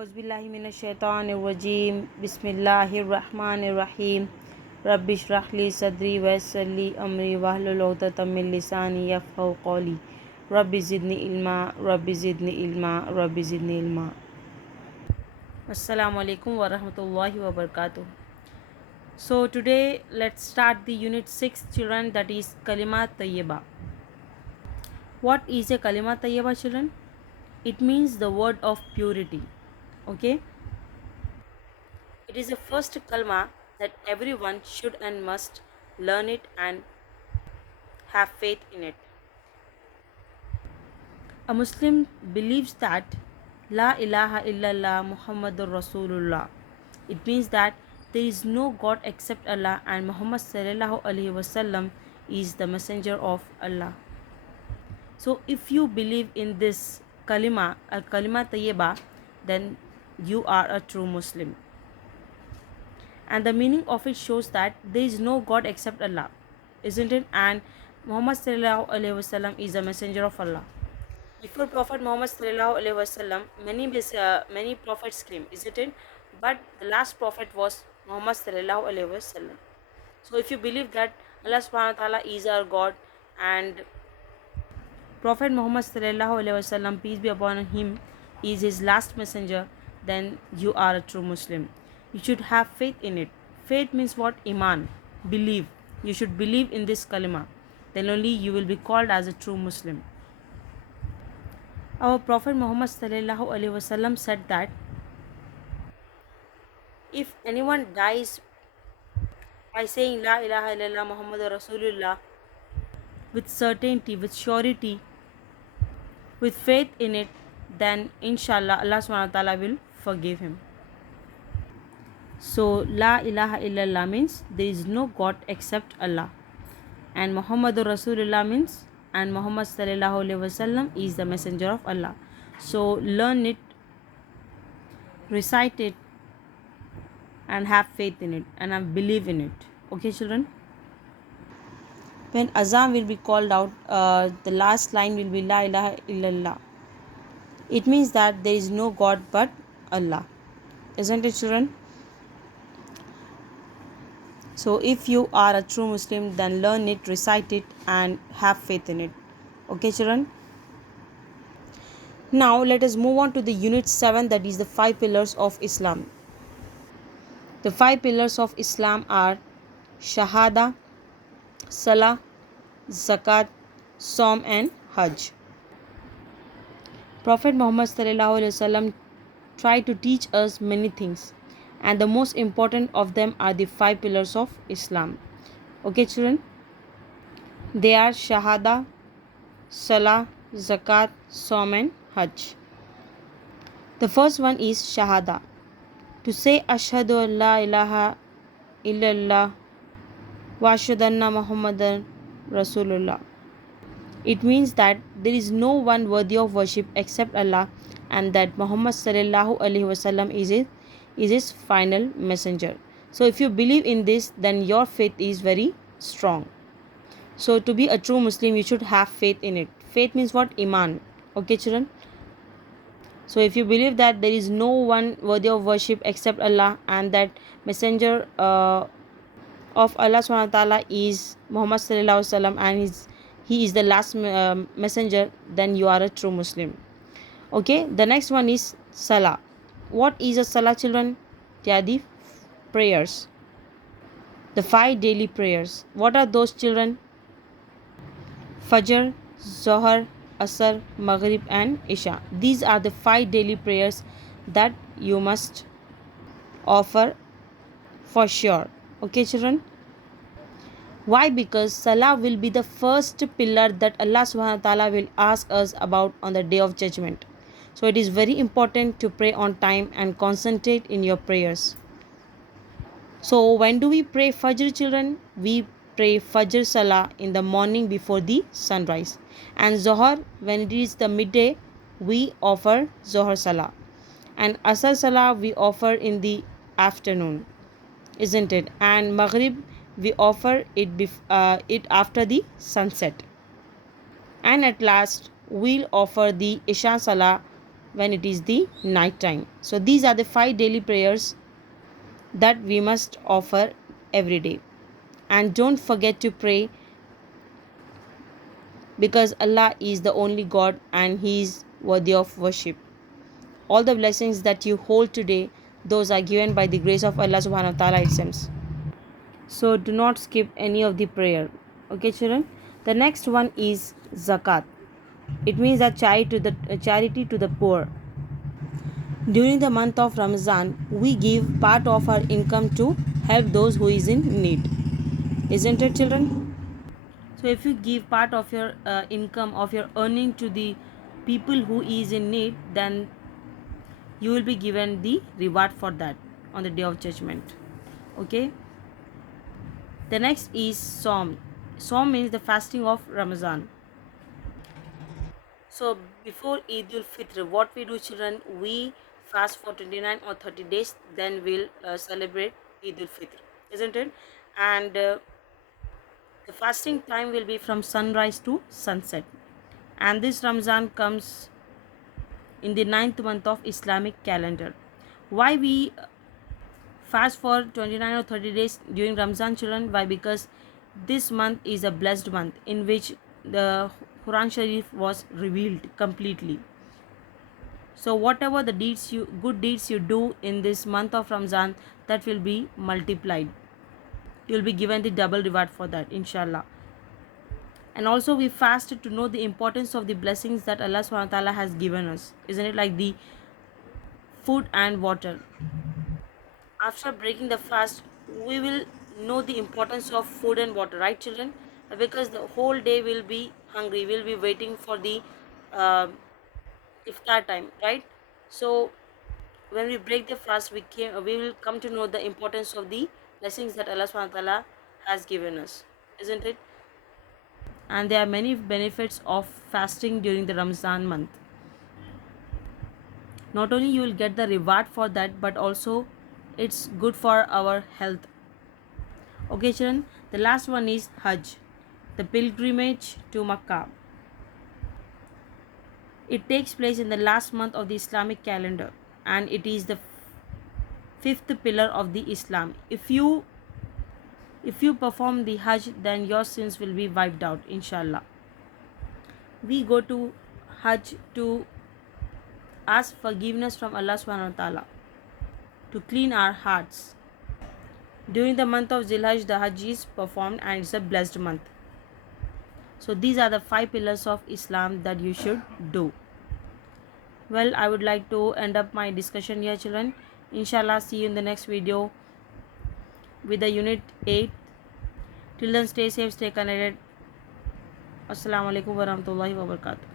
औज़ुबिल्लाहिमिनश्शैतानिर्रजीम बिस्मिल्लाहिर्रहमानिर्रहीम रब्बिश्रह ली सदरी वयस्सिर ली अमरी वहलुल उक़दतम मिन लिसानी यफ़क़हू क़ौली रब्बि ज़िदनी इल्मा रब्बि ज़िदनी इल्मा। अस्सलामु अलैकुम वरहमतुल्लाहि वबरकातुह। So today let's start the unit 6 children, that is Kalima Tayyiba. What is a Kalima Tayyiba, children? It means the word of purity. Okay, it is the first kalma that everyone should and must learn it and have faith in it. A Muslim believes that La ilaha illallah Muhammadur Rasulullah. It means that there is no God except Allah and Muhammad sallallahu alaihi wasallam is the messenger of Allah. So if you believe in this kalima, kalima tayyiba, then you are a true Muslim. And the meaning of it shows that there is no God except Allah, isn't it? And Muhammad sallallahu alaihi wasallam is a messenger of Allah. Before Prophet Muhammad sallallahu alaihi wasallam, many prophets came, isn't it? But the last prophet was Muhammad sallallahu alaihi wasallam. So if you believe that Allah subhanahu wa taala is our God and Prophet Muhammad sallallahu alaihi wasallam, peace be upon him, is his last messenger, then you are a true Muslim. You should have faith in it. Faith means what? Iman. Believe. You should believe in this kalima. Then only you will be called as a true Muslim. Our Prophet Muhammad sallallahu alaihi wasallam said that if anyone dies by saying La ilaha illallah Muhammadur Rasulullah with certainty, with surety, with faith in it, then inshallah Allah subhanahu wa ta'ala will forgive him. So La ilaha illallah means there is no God except Allah, and Muhammadur Rasulullah means and Muhammad sallallahu alaihi wasallam is the messenger of Allah. So learn it, recite it, and have faith in it and believe in it. Okay, children? When azan will be called out, the last line will be La ilaha illallah. It means that there is no God but Allah, isn't it, children? So if you are a true Muslim, then learn it, recite it, and have faith in it. Okay, children? Now let us move on to the unit 7, that is the 5 pillars of Islam. The 5 pillars of Islam are Shahada, Salah, Zakat, Saum, and Hajj. Prophet Muhammad sallallahu alaihi wasallam tried to teach us many things, and the most important of them are the 5 pillars of Islam. Okay, children? They are Shahada, Salah, Zakat, Saum, and Hajj. The first one is Shahada. To say Ashhadu an la ilaha illallah wa ashhadu anna Muhammadan Rasulullah. It means that there is no one worthy of worship except Allah, and that Muhammad sallallahu alaihi wasallam is his final messenger. So if you believe in this, then your faith is very strong. So to be a true Muslim, you should have faith in it. Faith means what? Iman. Okay, children? So if you believe that there is no one worthy of worship except Allah, and that messenger of Allah subhanahu wa ta'ala is Muhammad sallallahu alaihi wasallam, and he is the last messenger, then you are a true Muslim. Okay, the next one is Salah. What is a Salah, children? They are the prayers, the 5 daily prayers. What are those, children? Fajr, Zohar, Asr, Maghrib, and Isha. These are the 5 daily prayers that you must offer for sure. Okay, children? Why? Because Salah will be the first pillar that Allah subhanahu wa ta'ala will ask us about on the day of judgment. So it is very important to pray on time and concentrate in your prayers. So when do we pray Fajr, children? We pray Fajr Salah in the morning before the sunrise. And Zohar, when it is the midday, we offer Zohar Salah. And Asr Salah we offer in the afternoon, isn't it? And Maghrib we offer it after the sunset. And at last we'll offer the Isha Salah when it is the night time. So these are the 5 daily prayers that we must offer every day. And don't forget to pray, because Allah is the only God and He is worthy of worship. All the blessings that you hold today, those are given by the grace of Allah subhanahu wa ta'ala itself. So do not skip any of the prayer. Okay, children. The next one is zakat. It means a charity to the poor. During the month of Ramadan, we give part of our income to help those who is in need. Isn't it, children? So if you give part of your income of your earning to the people who is in need, then you will be given the reward for that on the day of judgment. Okay. The next is Som. Som means the fasting of Ramadan. So before Eid ul Fitr, what we do, children, we fast for 29 or 30 days, then we'll celebrate Eid ul Fitr, isn't it? And the fasting time will be from sunrise to sunset. And this Ramadan comes in the 9th month of Islamic calendar. Why we fast for 29 or 30 days during Ramzan, children? Why? Because this month is a blessed month in which the Quran Sharif was revealed completely. So whatever the good deeds you do in this month of Ramzan, that will be multiplied. You will be given the double reward for that, inshallah. And also we fasted to know the importance of the blessings that Allah subhanahu wa ta'ala has given us. Isn't it, like the food and water? After breaking the fast, we will know the importance of food and water, right, children? Because the whole day will be hungry, we'll be waiting for the uh, iftar time, right? So when we break the fast, we will come to know the importance of the blessings that Allah subhanahu wa ta'ala has given us, isn't it? And there are many benefits of fasting during the Ramzan month. Not only you will get the reward for that, but also it's good for our health. Okay, children, the last one is Hajj, the pilgrimage to Makkah. It takes place in the last month of the Islamic calendar, and it is the fifth pillar of the Islam. If you perform the Hajj, then your sins will be wiped out, inshallah. We go to Hajj to ask forgiveness from Allah subhanahu wa ta'ala, to clean our hearts. During the month of Zilhajj, the Hajj is performed and it's a blessed month. So these are the 5 pillars of Islam that you should do. Well, I would like to end up my discussion here, children. Inshallah, see you in the next video with the unit 8. Till then, stay safe, stay connected. Assalamu alaikum warahmatullahi wabarakatuh.